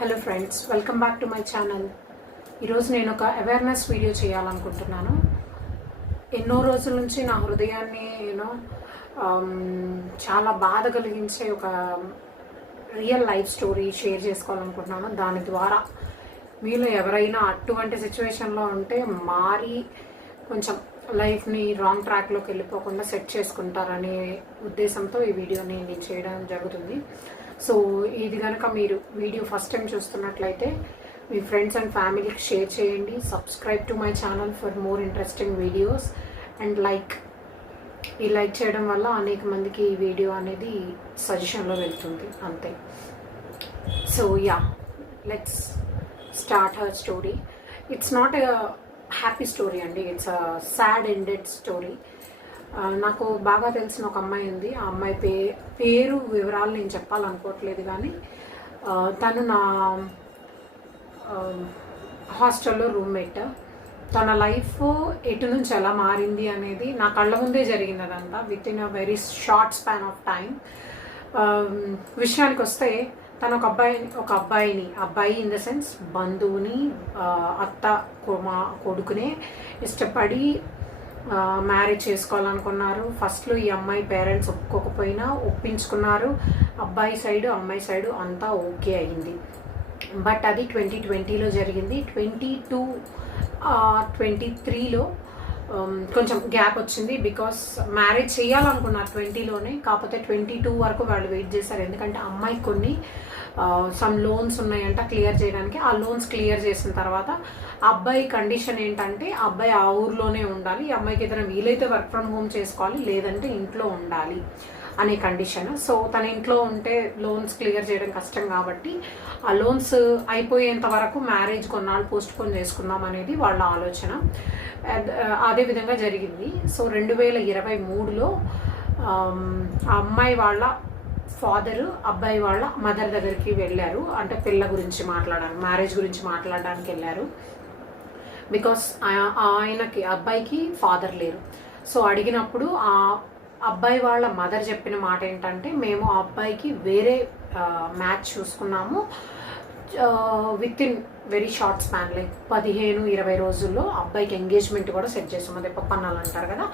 Hello friends, welcome back to my channel. ఈరోజు నేను ఒక అవేర్నెస్ వీడియో చేయాలనుకుంటున్నాను. ఎన్నో రోజుల నుంచి నా హృదయాన్ని చాలా బాధ కలిగించే ఒక రియల్ లైఫ్ స్టోరీ షేర్ చేసుకోవాలనుకుంటున్నాను. దాని ద్వారా మీలో ఎవరైనా అటువంటి సిచ్యువేషన్లో ఉంటే మారి కొంచెం లైఫ్ని రాంగ్ ట్రాక్లోకి వెళ్ళిపోకుండా సెట్ చేసుకుంటారనే ఉద్దేశంతో ఈ వీడియోని నేను చేయడం జరుగుతుంది. సో ఇది కనుక మీరు వీడియో ఫస్ట్ టైం చూస్తున్నట్లయితే మీ ఫ్రెండ్స్ అండ్ ఫ్యామిలీకి షేర్ చేయండి. Subscribe to my channel for more interesting videos and like చేయడం వల్ల అనేక మందికి ఈ వీడియో అనేది సజెషన్లో వెళ్తుంది అంతే. So let's start her story. It's not a happy story అండి, it's a sad ended story. నాకు బాగా తెలిసిన ఒక అమ్మాయి ఉంది. ఆ అమ్మాయి పేరు వివరాలు నేను చెప్పాలనుకోవట్లేదు, కానీ తను నా హాస్టల్లో రూమ్మేట్. తన లైఫ్ ఎటు నుంచి ఎలా మారింది అనేది నా కళ్ళ ముందే జరిగింది. అదంతా with in a very short span of time. విషయానికి వస్తే తను ఒక అబ్బాయి ఇన్ ద సెన్స్ బంధువుని, అత్త కొడుకునే ఇష్టపడి మ్యారేజ్ చేసుకోవాలనుకున్నారు. ఫస్ట్లో ఈ అమ్మాయి పేరెంట్స్ ఒప్పుకోకపోయినా ఒప్పించుకున్నారు. అబ్బాయి సైడు అమ్మాయి సైడు అంతా ఓకే అయ్యింది. బట్ అది 2020లో జరిగింది. 23లో కొంచెం గ్యాప్ వచ్చింది. బికాస్ మ్యారేజ్ చేయాలనుకున్నారు 20లోనే, కాకపోతే 22 వరకు వాళ్ళు వెయిట్ చేశారు. ఎందుకంటే అమ్మాయికి కొన్ని సమ్ లోన్స్ ఉన్నాయంట క్లియర్ చేయడానికి. ఆ లోన్స్ క్లియర్ చేసిన తర్వాత అబ్బాయి కండిషన్ ఏంటంటే అబ్బాయి ఆ ఊర్లోనే ఉండాలి, ఈ అమ్మాయికి ఏదైనా వీలైతే వర్క్ ఫ్రమ్ హోమ్ చేసుకోవాలి, లేదంటే ఇంట్లో ఉండాలి అనే కండిషన్. సో తన ఇంట్లో ఉంటే లోన్స్ క్లియర్ చేయడం కష్టం కాబట్టి ఆ లోన్స్ అయిపోయేంత వరకు మ్యారేజ్ కొన్నాళ్ళు పోస్ట్ పోన్ చేసుకుందాం అనేది వాళ్ళ ఆలోచన. అదే విధంగా జరిగింది. సో 2023లో ఆ అమ్మాయి వాళ్ళ ఫాదరు అబ్బాయి వాళ్ళ మదర్ దగ్గరికి వెళ్ళారు. అంటే పిల్ల గురించి మాట్లాడడానికి, మ్యారేజ్ గురించి మాట్లాడడానికి వెళ్ళారు. బికాస్ అబ్బాయికి ఫాదర్ లేరు. సో అడిగినప్పుడు ఆ అబ్బాయి వాళ్ళ మదర్ చెప్పిన మాట ఏంటంటే, మేము ఆ అబ్బాయికి వేరే మ్యాచ్ చూసుకున్నాము. With in very short span, like 15-20 రోజుల్లో అబ్బాయికి ఎంగేజ్మెంట్ కూడా సెట్ చేసాం. అదే పప్పన్నాలు అంటారు కదా,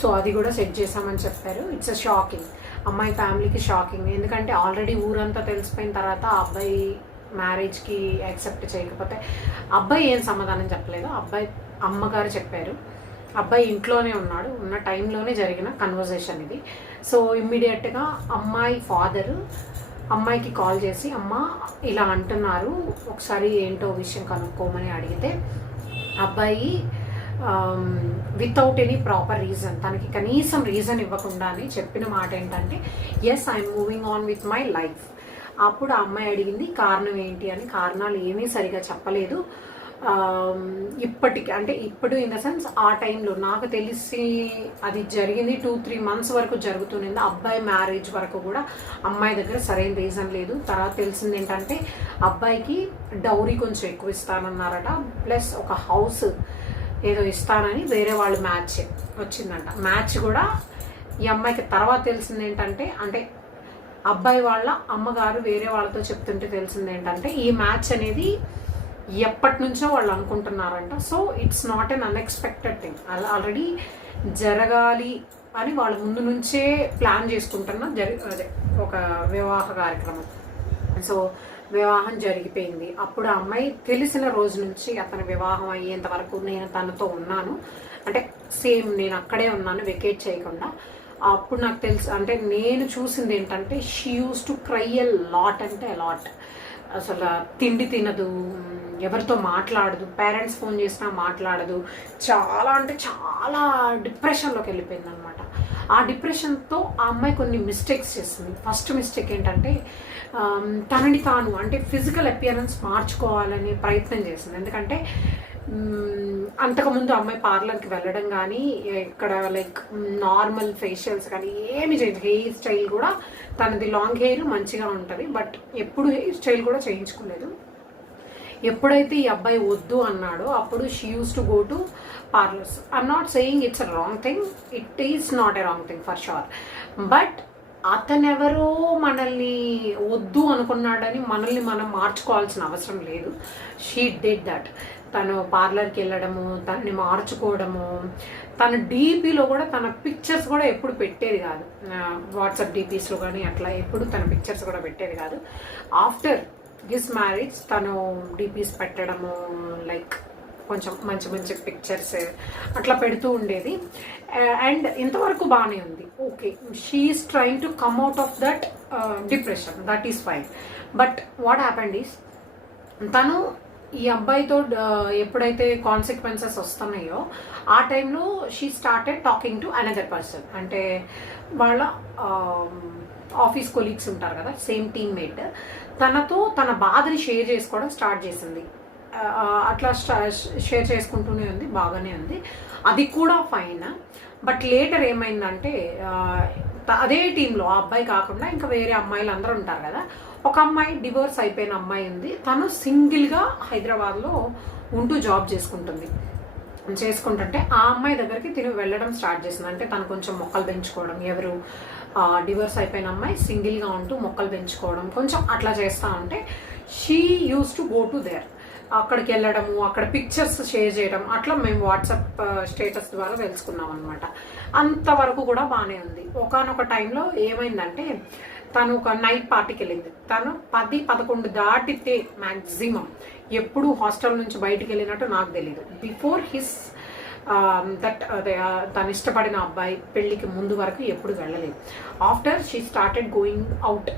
సో అది కూడా సెట్ చేసామని చెప్పారు. ఇట్స్ అ షాకింగ్, అమ్మాయి ఫ్యామిలీకి షాకింగ్. ఎందుకంటే ఆల్రెడీ ఊరంతా తెలిసిపోయిన తర్వాత ఆ అబ్బాయి మ్యారేజ్కి యాక్సెప్ట్ చేయకపోతే అబ్బాయి ఏం సమాధానం చెప్పలేదు. అబ్బాయి అమ్మగారు చెప్పారు. అబ్బాయి ఇంట్లోనే ఉన్నాడు, ఉన్న టైంలోనే జరిగిన కన్వర్జేషన్ ఇది. సో ఇమ్మీడియట్గా అమ్మాయి ఫాదరు అమ్మాయికి కాల్ చేసి, అమ్మ ఇలా అంటున్నారు, ఒకసారి ఏంటో విషయం కనుక్కోమని అడిగితే, అబ్బాయి వితౌట్ ఎనీ ప్రాపర్ రీజన్, తనకి కనీసం రీజన్ ఇవ్వకుండానే చెప్పిన మాట ఏంటంటే, yes I'm moving on with my life. అప్పుడు ఆ అమ్మాయి అడిగింది కారణం ఏంటి అని. కారణాలు ఏమీ సరిగా చెప్పలేదు. ఇప్పుడు ఇన్ ద సెన్స్ ఆ టైంలో నాకు తెలిసి అది జరిగింది 2-3 months వరకు జరుగుతుంది. అబ్బాయి మ్యారేజ్ వరకు కూడా అమ్మాయి దగ్గర సరైన రీజన్ లేదు. తర్వాత తెలిసింది ఏంటంటే అబ్బాయికి డౌరీ కొంచెం ఎక్కువ ఇస్తానన్నారట, ప్లస్ ఒక హౌస్ ఏదో ఇస్తానని వేరే వాళ్ళు మ్యాచ్ వచ్చిందంట. మ్యాచ్ కూడా ఈ అమ్మాయికి తర్వాత తెలిసింది ఏంటంటే, అంటే అబ్బాయి వాళ్ళ అమ్మగారు వేరే వాళ్ళతో చెప్తుంటే తెలిసింది ఏంటంటే, ఈ మ్యాచ్ అనేది ఎప్పటి నుంచో వాళ్ళు అనుకుంటున్నారంట. So it's not an unexpected thing, already జరగాలి అని వాళ్ళు ముందు నుంచే ప్లాన్ చేసుకుంటున్న అదే ఒక వివాహ కార్యక్రమం. సో వివాహం జరిగిపోయింది. అప్పుడు ఆ అమ్మాయి తెలిసిన రోజు నుంచి అతని వివాహం అయ్యేంత వరకు నేను తనతో ఉన్నాను, అంటే సేమ్ నేను అక్కడే ఉన్నాను వెకేట్ చేయకుండా. అప్పుడు నాకు తెలుసు, అంటే నేను చూసింది ఏంటంటే, she uses to cry a lot, అంటే లాట్. అసలు తిండి తినదు, ఎవరితో మాట్లాడదు, పేరెంట్స్ ఫోన్ చేసినా మాట్లాడదు, చాలా అంటే చాలా డిప్రెషన్లోకి వెళ్ళిపోయింది అనమాట. ఆ డిప్రెషన్తో ఆ అమ్మాయి కొన్ని మిస్టేక్స్ చేస్తుంది. ఫస్ట్ మిస్టేక్ ఏంటంటే, తనని తాను అంటే ఫిజికల్ అపియరెన్స్ మార్చుకోవాలని ప్రయత్నం చేసింది. ఎందుకంటే అంతకుముందు అమ్మాయి పార్లర్కి వెళ్ళడం కానీ, ఇక్కడ లైక్ నార్మల్ ఫేషియల్స్ కానీ ఏమి చేయదు. హెయిర్ స్టైల్ కూడా తనది లాంగ్ హెయిర్ మంచిగా ఉంటుంది, బట్ ఎప్పుడు హెయిర్ స్టైల్ కూడా చేయించుకోలేదు. ఎప్పుడైతే ఈ అబ్బాయి వద్దు అన్నాడో అప్పుడు she uses to go to parlours. I'm not saying it's a wrong thing, it is not a wrong thing for sure, but అతనెవరో మనల్ని వద్దు అనుకున్నాడని మనల్ని మనం మార్చుకోవాల్సిన అవసరం లేదు. She did that. తను పార్లర్కి వెళ్ళడము, తనని మార్చుకోవడము, తన డీపీలో కూడా తన పిక్చర్స్ కూడా ఎప్పుడు పెట్టేది కాదు. వాట్సాప్ డీపీస్లో కానీ అట్లా ఎప్పుడు తన పిక్చర్స్ కూడా పెట్టేది కాదు. ఆఫ్టర్ హిస్ మ్యారేజ్ తను డీపీస్ పెట్టడము, లైక్ కొంచెం మంచి మంచి పిక్చర్స్ అట్లా పెడుతూ ఉండేది. అండ్ ఇంతవరకు బాగానే ఉంది. Okay, she is trying to come out of that depression, that is fine. But what happened is, తను ఈ అబ్బాయితో ఎప్పుడైతే కాన్సిక్వెన్సెస్ వస్తున్నాయో ఆ టైంలో she started talking to another person. అంటే వాళ్ళ ఆఫీస్ కొలీగ్స్ ఉంటారు కదా, సేమ్ టీమ్మేట్, తనతో తన బాధని షేర్ చేసుకోవడం స్టార్ట్ చేసింది. అట్లా షేర్ చేసుకుంటూనే ఉంది, బాగానే ఉంది, అది కూడా ఫైన్. బట్ లేటర్ ఏమైందంటే, అదే టీంలో ఆ అబ్బాయి కాకుండా ఇంకా వేరే అమ్మాయిలు అందరూ ఉంటారు కదా, ఒక అమ్మాయి డివోర్స్ అయిపోయిన అమ్మాయి ఉంది. తను సింగిల్గా హైదరాబాద్లో ఉంటూ జాబ్ చేసుకుంటుంటే ఆ అమ్మాయి దగ్గరికి తిని వెళ్ళడం స్టార్ట్ చేసింది. అంటే తను కొంచెం మొక్కలు పెంచుకోవడం, ఎవరు డివోర్స్ అయిపోయిన అమ్మాయి సింగిల్గా ఉంటూ మొక్కలు పెంచుకోవడం కొంచెం అట్లా చేస్తూ ఉంటే she uses to go to their. అక్కడికి వెళ్ళడము, అక్కడ పిక్చర్స్ షేర్ చేయడం, అట్లా మేము వాట్సాప్ స్టేటస్ ద్వారా తెలుసుకున్నాం అనమాట. అంతవరకు కూడా బాగానే ఉంది. ఒకానొక టైంలో ఏమైందంటే, తను ఒక నైట్ పార్టీకి వెళ్ళింది. తను 10-11 దాటితే మ్యాక్సిమం, ఎప్పుడు హాస్టల్ నుంచి బయటికి వెళ్ళినట్టు నాకు తెలీదు. బిఫోర్ హిస్ తను ఇష్టపడిన అబ్బాయి పెళ్ళికి ముందు వరకు ఎప్పుడు వెళ్ళలేదు. After she started going out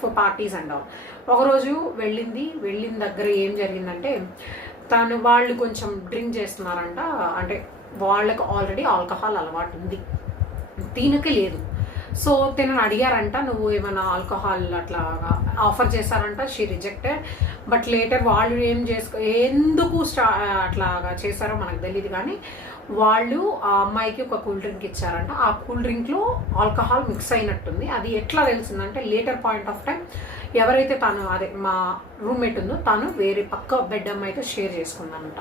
for parties and all. ఒకరోజు వెళ్ళిన దగ్గర ఏం జరిగిందంటే, వాళ్ళు కొంచెం డ్రింక్ చేస్తున్నారంట. అంటే వాళ్ళకి ఆల్రెడీ ఆల్కహాల్ అలవాటు ఉంది, తినకి లేదు. సో తినని అడిగారంట, నువ్వు ఏమైనా ఆల్కహాల్ అట్లా ఆఫర్ చేశారంట. She rejected. బట్ లేటర్ వాళ్ళు ఎందుకు అట్లాగా చేశారో మనకు తెలియదు, కానీ వాళ్ళు ఆ అమ్మాయికి ఒక కూల్ డ్రింక్ ఇచ్చారంట. ఆ కూల్ డ్రింక్లో ఆల్కహాల్ మిక్స్ అయినట్టుంది. అది ఎట్లా తెలిసిందంటే, లేటర్ పాయింట్ ఆఫ్ టైం ఎవరైతే మా రూమ్మేట్ ఉందో తను వేరే పక్క బెడ్ అమ్మాయితో షేర్ చేసుకుందానంట.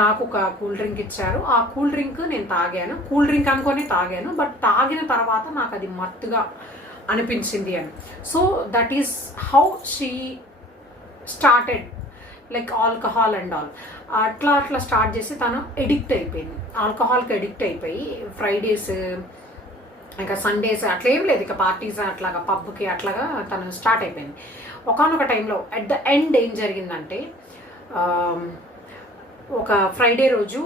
నాకు ఒక కూల్ డ్రింక్ ఇచ్చారు, ఆ కూల్ డ్రింక్ నేను తాగాను, కూల్ డ్రింక్ అనుకొని తాగాను, బట్ తాగిన తర్వాత నాకు అది మత్తుగా అనిపించింది అని. So that is how she started like alcohol and all. అట్లా స్టార్ట్ చేసి తను ఎడిక్ట్ అయిపోయింది, ఆల్కహాల్కి ఎడిక్ట్ అయిపోయి ఫ్రైడేస్ ఇంకా సండేస్ అట్లా ఏం లేదు, ఇక పార్టీస్ అట్లాగా పబ్కి అట్లాగా తను స్టార్ట్ అయిపోయింది. ఒకానొక టైంలో అట్ ద ఎండ్ ఏం జరిగిందంటే, ఒక ఫ్రైడే రోజు,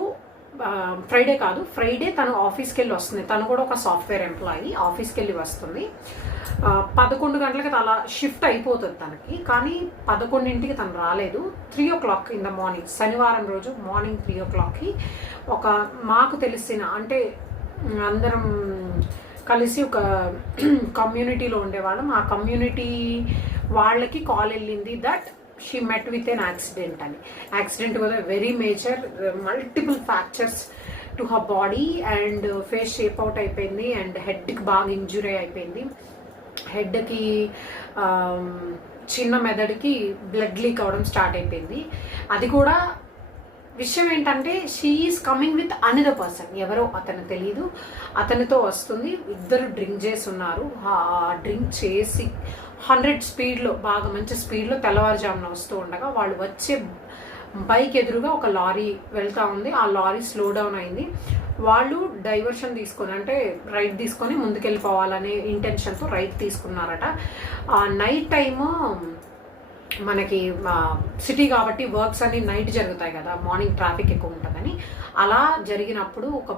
ఫ్రైడే తను ఆఫీస్కి వెళ్ళి వస్తుంది. తను కూడా ఒక సాఫ్ట్వేర్ ఎంప్లాయీ, ఆఫీస్కి వెళ్ళి వస్తుంది. 11 గంటలకి అలా షిఫ్ట్ అయిపోతుంది తనకి, కానీ 11ంటికి తను రాలేదు. 3 o'clock ఇన్ ద మార్నింగ్, శనివారం రోజు మార్నింగ్ 3 o'clockకి మాకు తెలిసిన, అంటే అందరం కలిసి ఒక కమ్యూనిటీలో ఉండేవాళ్ళం, ఆ కమ్యూనిటీ వాళ్ళకి కాల్ వెళ్ళింది that she met with an accident అని. Accident was a very major, multiple fractures to her body and face shape out అయిపోయింది, అండ్ హెడ్కి బాగా ఇంజురీ అయిపోయింది. హెడ్కి చిన్న మెదడుకి బ్లడ్ లీక్ అవడం స్టార్ట్ అయిపోయింది. అది కూడా విషయం ఏంటంటే, she is coming with another person, ఎవరో అతను తెలీదు, అతనితో వస్తుంది. ఇద్దరు డ్రింక్ చేసి ఉన్నారు. డ్రింక్ చేసి 100 స్పీడ్లో, బాగా మంచి స్పీడ్లో తెల్లవారుజామున వస్తూ ఉండగా వాళ్ళు వచ్చే బైక్ ఎదురుగా ఒక లారీ వెళ్తూ ఉంది. ఆ లారీ స్లో డౌన్ అయింది. వాళ్ళు డైవర్షన్ తీసుకొని, అంటే రైట్ తీసుకొని ముందుకెళ్ళిపోవాలనే ఇంటెన్షన్తో రైట్ తీసుకున్నారట. ఆ నైట్ టైము మనకి సిటీ కాబట్టి వర్క్స్ అన్ని నైట్ జరుగుతాయి కదా, మార్నింగ్ ట్రాఫిక్ ఎక్కువ ఉంటుందని. అలా జరిగినప్పుడు ఒక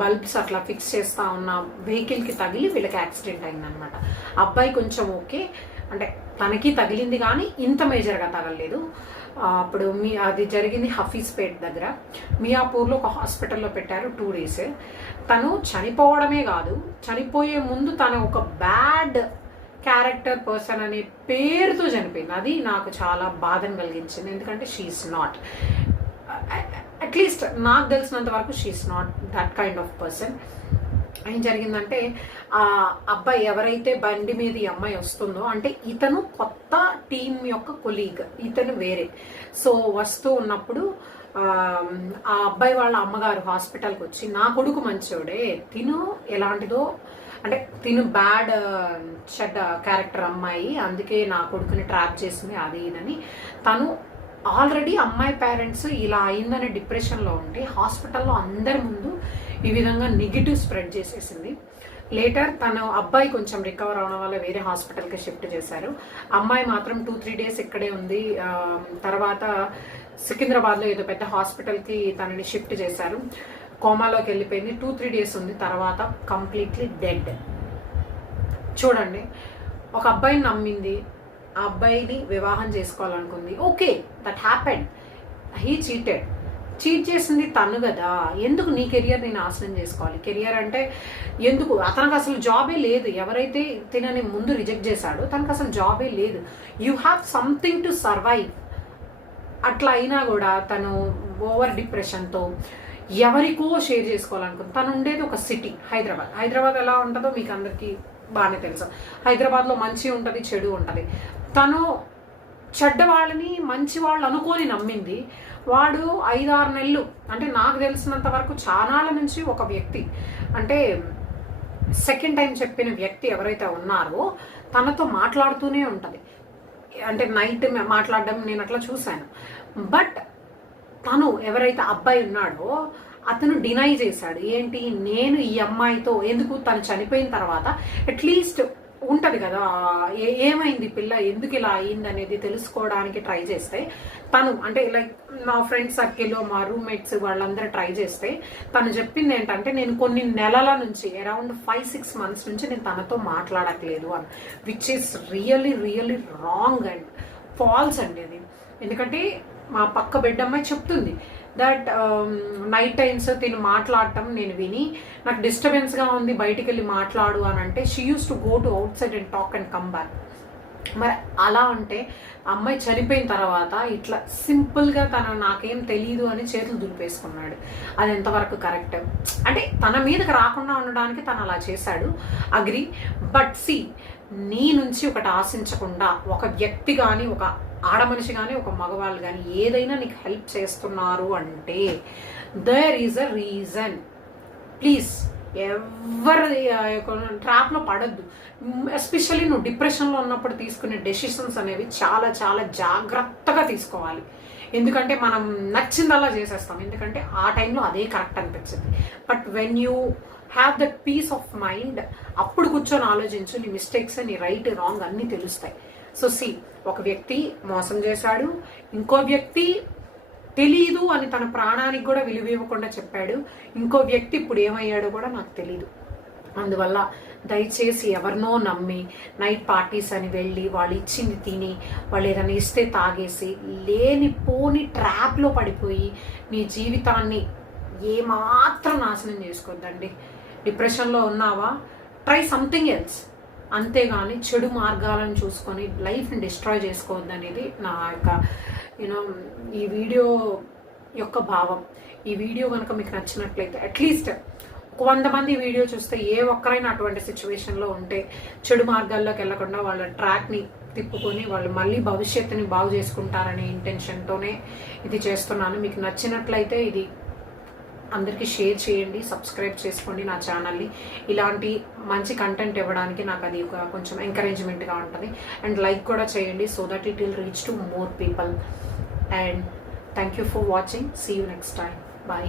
బల్బ్స్ అట్లా ఫిక్స్ చేస్తూ ఉన్న వెహికల్కి తగిలి వీళ్ళకి యాక్సిడెంట్ అయిందనమాట. అబ్బాయి కొంచెం ఓకే, అంటే తనకి తగిలింది కానీ ఇంత మేజర్గా తగలలేదు. అప్పుడు అది జరిగింది హఫీజ్పేట్ దగ్గర, మియాపూర్లో ఒక హాస్పిటల్లో పెట్టారు 2 days. తను చనిపోవడమే కాదు, చనిపోయే ముందు తను ఒక బ్యాడ్ క్యారెక్టర్ పర్సన్ అనే పేరుతో చనిపోయింది. అది నాకు చాలా బాధను కలిగించింది, ఎందుకంటే షీఈస్ నాట్, అట్లీస్ట్ నాకు తెలిసినంత వరకు she is not that kind of person. ఏం జరిగిందంటే, ఆ అబ్బాయి ఎవరైతే బండి మీద ఈ అమ్మాయి వస్తుందో, అంటే ఇతను కొత్త టీం యొక్క కొలీగ్, ఇతను వేరే. సో వస్తూ ఉన్నప్పుడు ఆ అబ్బాయి వాళ్ళ అమ్మగారు హాస్పిటల్కి వచ్చి, నా కొడుకు మంచోడే, తిను ఎలాంటిదో అంటే తిను బ్యాడ్ చెడ్డ క్యారెక్టర్ అమ్మాయి, అందుకే నా కొడుకుని ట్రాప్ చేసింది అది ఇదని. తను ఆల్రెడీ అమ్మాయి పేరెంట్స్ ఇలా అయిందనే డిప్రెషన్లో ఉంటే హాస్పిటల్లో అందరి ముందు ఈ విధంగా నెగిటివ్ స్ప్రెడ్ చేసేసింది. లేటర్ తను అబ్బాయి కొంచెం రికవర్ అవడం వల్ల వేరే హాస్పిటల్కి షిఫ్ట్ చేశారు. అమ్మాయి మాత్రం 2-3 డేస్ ఇక్కడే ఉంది. తర్వాత సికింద్రాబాద్లో ఏదో పెద్ద హాస్పిటల్కి తనని షిఫ్ట్ చేశారు. కోమాలోకి వెళ్ళిపోయింది. 2-3 డేస్ ఉంది, తర్వాత కంప్లీట్లీ డెడ్. చూడండి, ఒక అబ్బాయిని నమ్మింది, ఆ అబ్బాయిని వివాహం చేసుకోవాలనుకుంది. Okay, that happened. He cheat చేసింది తను కదా. ఎందుకు నీ కెరియర్ని నాశనం చేసుకోవాలి? కెరియర్ అంటే ఎందుకు? అతనికి అసలు జాబే లేదు. ఎవరైతే తినని ముందు రిజెక్ట్ చేశాడో తనకు అసలు జాబే లేదు. You have something to survive. అట్లా అయినా కూడా తను ఓవర్ డిప్రెషన్తో ఎవరికో షేర్ చేసుకోవాలనుకుంది. తను ఉండేది ఒక సిటీ, హైదరాబాద్ ఎలా ఉంటుందో మీకు అందరికీ బాగానే తెలుసు. హైదరాబాద్లో మంచి ఉంటుంది, చెడు ఉంటుంది. తను చెడ్డ వాళ్ళని మంచి వాళ్ళు అనుకొని నమ్మింది. వాడు 5-6 నెలలు, అంటే నాకు తెలిసినంత వరకు చానాళ్ళ నుంచి ఒక వ్యక్తి, అంటే సెకండ్ టైం చెప్పిన వ్యక్తి ఎవరైతే ఉన్నారో తనతో మాట్లాడుతూనే ఉంటుంది. అంటే నైట్ మాట్లాడడం నేను అట్లా చూశాను. బట్ తను ఎవరైతే అబ్బాయి ఉన్నాడో అతను డినై చేశాడు. ఏంటి, నేను ఈ అమ్మాయితో ఎందుకు, తను చనిపోయిన తర్వాత అట్లీస్ట్ ఉంటుంది కదా ఏమైంది పిల్ల, ఎందుకు ఇలా అయింది అనేది తెలుసుకోవడానికి ట్రై చేస్తే తను, అంటే లైక్ నా ఫ్రెండ్ సర్కిల్లో మా రూమ్మేట్స్ వాళ్ళందరూ ట్రై చేస్తే తను చెప్పింది ఏంటంటే, నేను కొన్ని నెలల నుంచి అరౌండ్ 5-6 మంత్స్ నుంచి నేను తనతో మాట్లాడట్లేదు అని. Which is really wrong and false అండి అది. ఎందుకంటే మా పక్క బెడ్ అమ్మాయి చెప్తుంది దట్ నైట్ టైమ్స్ తిని మాట్లాడటం నేను విని నాకు డిస్టర్బెన్స్గా ఉంది, బయటికి వెళ్ళి మాట్లాడు అని అంటే she uses to go to out side and talk and come back. మరి అలా అంటే అమ్మాయి చనిపోయిన తర్వాత ఇట్లా సింపుల్గా తను నాకేం తెలీదు అని చేతులు దులిపేసుకున్నాడు. అది ఎంతవరకు కరెక్ట్? అంటే తన మీదకి రాకుండా ఉండడానికి తను అలా చేశాడు, అగ్రి. బట్ సి, నీ నుంచి ఒకటి ఆశించకుండా ఒక వ్యక్తి కానీ, ఒక ఆడమనిషి కానీ, ఒక మగవాళ్ళు కానీ ఏదైనా నీకు హెల్ప్ చేస్తున్నారు అంటే there is a reason. Please ఎవరి ట్రాప్లో పడద్దు. ఎస్పెషల్లీ నువ్వు డిప్రెషన్లో ఉన్నప్పుడు తీసుకునే డెసిషన్స్ అనేవి చాలా చాలా జాగ్రత్తగా తీసుకోవాలి. ఎందుకంటే మనం నచ్చిందల్లా చేసేస్తాం, ఎందుకంటే ఆ టైంలో అదే కరెక్ట్ అనిపించింది. But when you have that peace of mind, అప్పుడు కూర్చొని ఆలోచించు, నీ మిస్టేక్స్, నీ రైట్ రాంగ్ అన్నీ తెలుస్తాయి. సో సి, ఒక వ్యక్తి మోసం చేశాడు, ఇంకో వ్యక్తి తెలీదు అని తన ప్రాణానికి కూడా విలువ ఇవ్వకుండా చెప్పాడు, ఇంకో వ్యక్తి ఇప్పుడు ఏమయ్యాడో కూడా నాకు తెలీదు. అందువల్ల దయచేసి ఎవరినో నమ్మి నైట్ పార్టీస్ అని వెళ్ళి వాళ్ళు ఇచ్చింది తిని వాళ్ళు ఏదైనా ఇస్తే తాగేసి లేనిపోని ట్రాప్లో పడిపోయి మీ జీవితాన్ని ఏమాత్రం నాశనం చేసుకోవద్దండి. డిప్రెషన్లో ఉన్నావా, ట్రై సంథింగ్ ఎల్స్. అంతేగాని చెడు మార్గాలను చూసుకొని లైఫ్ని డిస్ట్రాయ్ చేసుకోవద్దు అనేది నా యొక్క ఈ వీడియో యొక్క భావం. ఈ వీడియో కనుక మీకు నచ్చినట్లయితే అట్లీస్ట్ 100 మంది వీడియో చూస్తే ఏ ఒక్కరైనా అటువంటి సిచ్యువేషన్లో ఉంటే చెడు మార్గాల్లోకి వెళ్లకుండా వాళ్ళ ట్రాక్ని తిప్పుకొని వాళ్ళు మళ్ళీ భవిష్యత్తుని బాగు చేసుకుంటారనే ఇంటెన్షన్తోనే ఇది చేస్తున్నాను. మీకు నచ్చినట్లయితే ఇది అందరికీ షేర్ చేయండి, సబ్స్క్రైబ్ చేసుకోండి నా ఛానల్ని. ఇలాంటి మంచి కంటెంట్ ఇవ్వడానికి నాకు అది ఒక కొంచెం ఎంకరేజ్మెంట్గా ఉంటుంది. అండ్ లైక్ కూడా చేయండి so that it will reach to more people. And thank you for watching. See you next time. Bye.